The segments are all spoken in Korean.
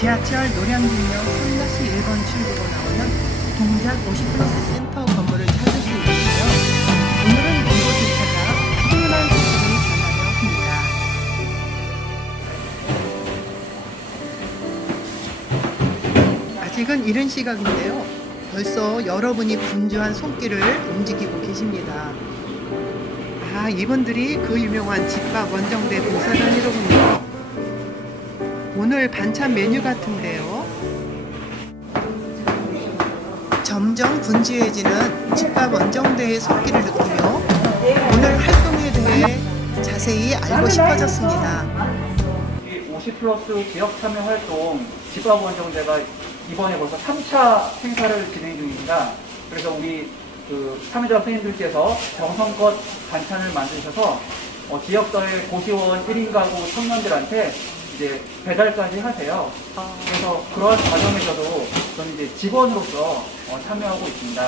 지하철 노량진역 3-1번 출구로 나오는 동작 50플러스 센터 건물을 찾을 수 있는데요. 오늘은 이곳을 찾아 훈훈한 소식을 전하려 합니다. 아직은 이른 시각인데요. 벌써 여러분이 분주한 손길을 움직이고 계십니다. 아, 이분들이 그 유명한 집밥 원정대 봉사단이로군요. 오늘 반찬 메뉴 같은데요. 점점 분주해지는 집밥 원정대의 손길을 느끼며 오늘 활동에 대해 자세히 알고 싶어졌습니다. 이50 플러스 지역 참여 활동 집밥 원정대가 이번에 벌써 3차 행사를 진행 중입니다. 그래서 우리 그 참여자 선생님들께서 정성껏 반찬을 만드셔서 어, 지역 사회 고시원 1인 가구 청년들한테 이제 배달까지 하세요. 그래서 그러한 과정에서도 저는 이제 직원으로서 어, 참여하고 있습니다.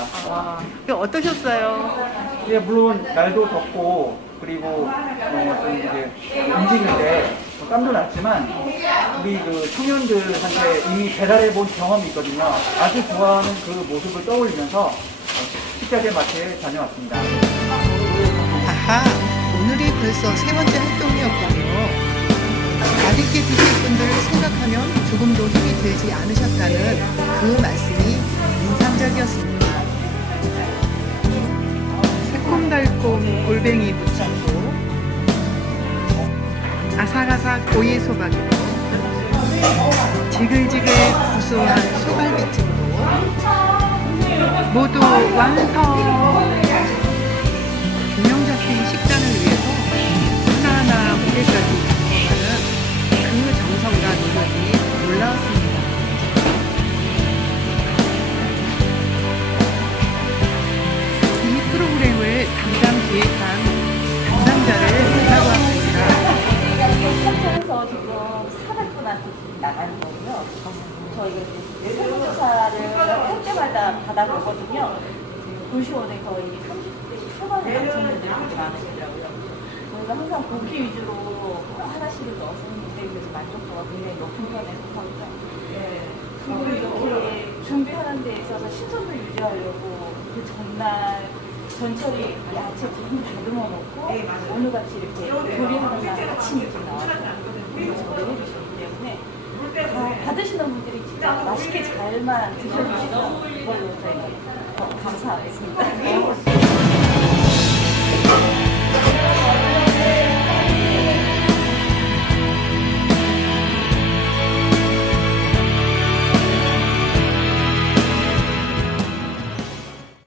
어떠셨어요? 예, 물론 날도 덥고 그리고 어, 좀 이제 움직일 때 땀도 났지만 우리 그 청년들한테 이미 배달해 본 경험이 있거든요. 아주 좋아하는 그 모습을 떠올리면서 어, 식자재 마트에 다녀왔습니다. 아하, 오늘이 벌써 세 번째 활동이었군요. 들지 않으셨다는 그 말씀이 인상적이었습니다. 새콤달콤 골뱅이 부침도 아삭아삭 오이 소박이도 지글지글 구수한 소갈비찜도 모두 완성! 나가는 거고요. 저희가 이제 설문조사를 할 때마다 받아보거든요. 도시원에 거의 30대 초반에 가신 분들이 되게 많으시더라고요. 저희가 항상 고기 위주로 하나씩을 넣어서 했는데 그래서 만족도가 굉장히 높은 편에 속하고요. 네. 그리고 이렇게 준비하는 데 있어서 신선을 유지하려고 그 전날 전철이 야채 전부 다듬어 놓고 오늘 같이 이렇게 조리하는 날 아침 일찍 나와서 저를 해주시기 때문에 다 받으시는 분들이 맛있게 잘만 드셔주시는 걸로 저희가 더 감사하겠습니다.